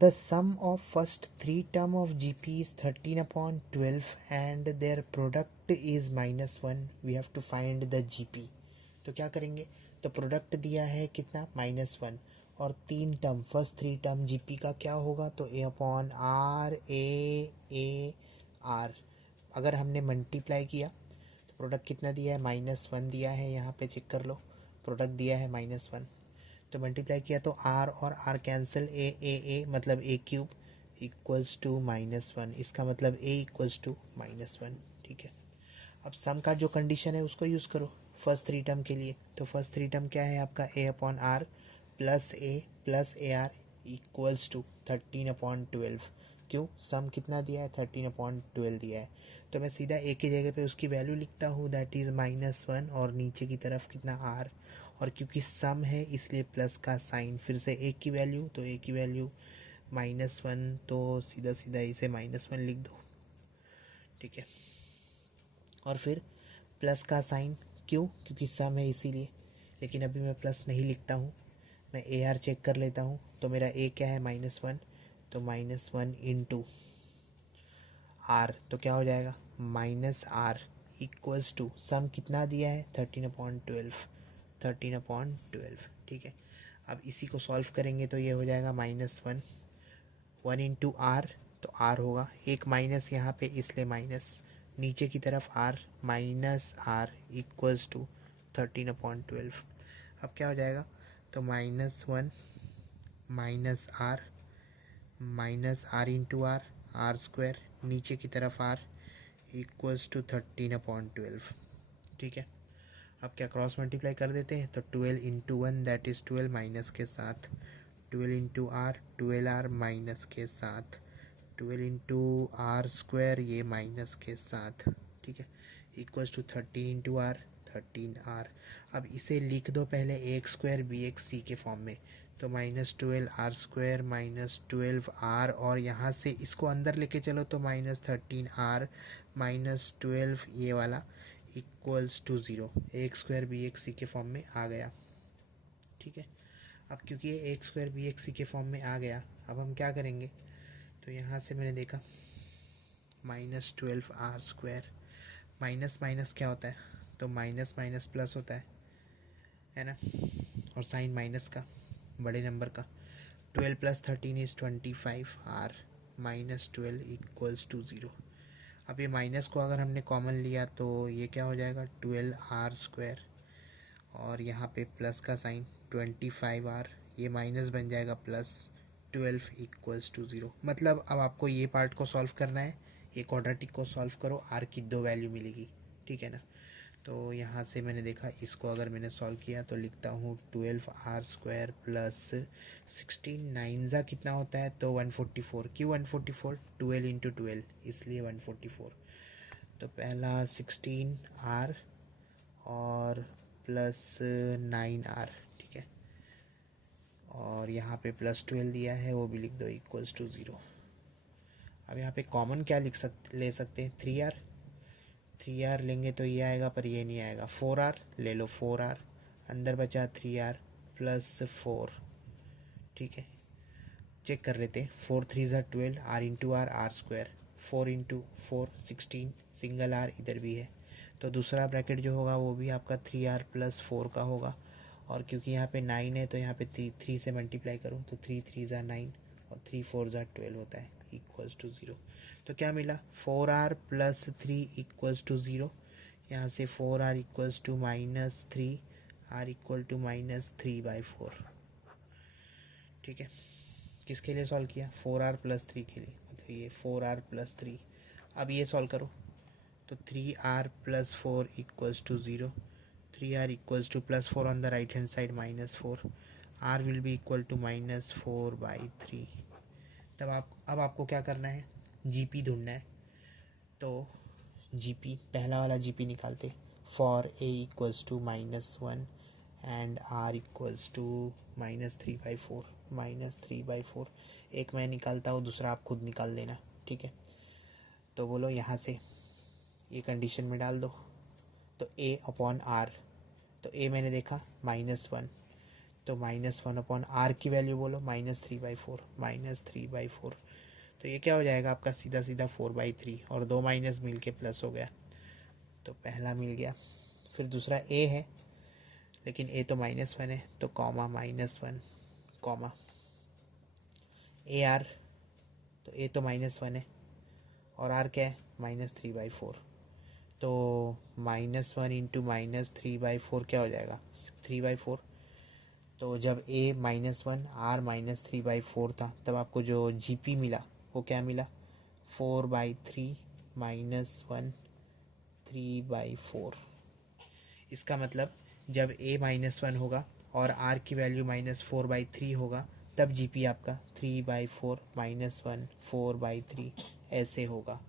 The sum of first three term of GP is 13/12 and their product is -1. We have to find the GP. तो क्या करेंगे, तो product दिया है कितना -1 और तीन term first three term GP का क्या होगा, तो A/R अगर हमने मल्टीप्लाई किया तो प्रोडक्ट कितना दिया है, -1 दिया है, यहाँ पे चेक कर लो, प्रोडक्ट दिया है -1, तो मल्टीप्लाई किया तो आर और आर कैंसिल, ए मतलब A³ इक्वल्स टू -1, इसका मतलब A इक्वल्स टू -1। ठीक है, अब सम का जो कंडीशन है उसको यूज़ करो फर्स्ट थ्री टर्म के लिए। तो फर्स्ट थ्री टर्म क्या है आपका, A/R plus AR equals to 13/12। क्यों, सम कितना दिया है, 13/12 दिया है, तो मैं सीधा ए की जगह पे उसकी वैल्यू लिखता हूँ, दैट इज़ -1, और नीचे की तरफ कितना आर, और क्योंकि सम है इसलिए प्लस का साइन, फिर से ए की वैल्यू, तो ए की वैल्यू -1, तो सीधा सीधा इसे -1 लिख दो। ठीक है, और फिर प्लस का साइन, क्यों, क्योंकि सम है इसीलिए, लेकिन अभी मैं प्लस नहीं लिखता हूँ, मैं ए आर चेक कर लेता हूँ, तो मेरा ए क्या है -1, तो -1 इंटू आर, तो क्या हो जाएगा -R इक्वल्स टू सम कितना दिया है 13/12। ठीक है, अब इसी को सॉल्व करेंगे तो ये हो जाएगा -1 इंटू आर, तो आर होगा एक माइनस यहाँ पे इसलिए माइनस, नीचे की तरफ आर -R इक्वल्स टू 13/12। अब क्या हो जाएगा, तो -1 -R इंटू आर स्क्वायर, नीचे की तरफ आर इक्वल्स टू 13/12। ठीक है, अब क्या क्रॉस मल्टीप्लाई कर देते हैं, तो 12 इंटू 1 दैट इज़ 12 माइनस के साथ, 12 इंटू आर 12R माइनस के साथ, 12 इंटू आर स्क्वायर ये माइनस के साथ। ठीक है, equals to 13 into are 13R। अब इसे लिख दो पहले A² BX C के फॉर्म में, तो -12R² -12R, और यहाँ से इसको अंदर लेके चलो तो -13R -12 ये वाला equals to 0, A² BX C के फॉर्म में आ गया। ठीक है, अब क्योंकि ये A² BX C के फॉर्म में आ गया, अब हम क्या करेंगे, तो यहाँ से मैंने देखा -12R², माइनस माइनस क्या होता है, तो माइनस माइनस प्लस होता है ना, और साइन माइनस का बड़े नंबर का, 12 + 13 = 25R -12 इक्वल्स टू 0। अब ये माइनस को अगर हमने कॉमन लिया तो ये क्या हो जाएगा 12R², और यहाँ पे प्लस का साइन 25R, ये माइनस बन जाएगा प्लस 12 इक्वल्स टू 0। मतलब अब आपको ये पार्ट को सॉल्व करना है, ये क्वाड्रेटिक को सॉल्व करो, आर की दो वैल्यू मिलेगी। ठीक है ना, तो यहाँ से मैंने देखा इसको अगर मैंने सॉल्व किया तो लिखता हूँ 12R² प्लस 16 9 कितना होता है, तो 144। क्यों 144, 12 इंटू 12 इसलिए 144। तो पहला 16R और प्लस 9R। ठीक है, और यहाँ पे +12 दिया है वो भी लिख दो इक्वल्स टू 0। अब यहाँ पे कॉमन क्या ले सकते हैं, 3R लेंगे तो ये आएगा पर ये नहीं आएगा, 4R ले लो, 4R अंदर बचा 3R प्लस 4। ठीक है, चेक कर लेते हैं, 4 3 ज़ा 12, R into R square, 4 into 4 16, single R इधर भी है, तो दूसरा ब्रैकेट जो होगा वो भी आपका 3R प्लस 4 का होगा, और क्योंकि यहाँ पे 9 है तो यहाँ पे 3 से मल्टीप्लाई करूँ तो 3 3 ज़ा 9 और 3 4 ज़ा 12 होता है इक्वल्स टू 0। तो क्या मिला, 4R प्लस 3 इक्वल्स टू 0। यहाँ से 4R equals to -3, R equal to -3/4। ठीक है, किसके लिए सॉल्व किया, 4R प्लस 3 के लिए, मतलब ये 4R प्लस 3। अब ये सॉल्व करो तो 3R plus 4 equals to 0, 3R equals to +4 on the right hand side -4, R will be equal to -4/3। तब अब आपको क्या करना है, जीपी ढूंढना है, तो जीपी पहला वाला जीपी निकालते, for A equals to -1 and R equals to -3/4, -3/4। एक मैं निकालता हूँ, दूसरा आप खुद निकाल देना। ठीक है, तो बोलो यहाँ से ये कंडीशन में डाल दो, तो A/R, तो A मैंने देखा -1, तो -1/r की वैल्यू बोलो, -3/4, -3/4। तो ये क्या हो जाएगा आपका, सीधा सीधा 4/3, और दो माइनस मिल के प्लस हो गया, तो पहला मिल गया। फिर दूसरा ए है, लेकिन ए तो -1 है, तो कॉमा -1 कॉमा AR, तो ए तो -1 है और आर क्या है, -3/4। तो -1 इंटू -3/4 क्या हो जाएगा, 3/4। तो जब ए -1 आर -3/4 था, तब आपको जो GP मिला वो क्या मिला, 4/3 -1 3/4। इसका मतलब जब ए -1 होगा और आर की वैल्यू -4/3 होगा, तब GP आपका 3/4 -1 4/3 ऐसे होगा।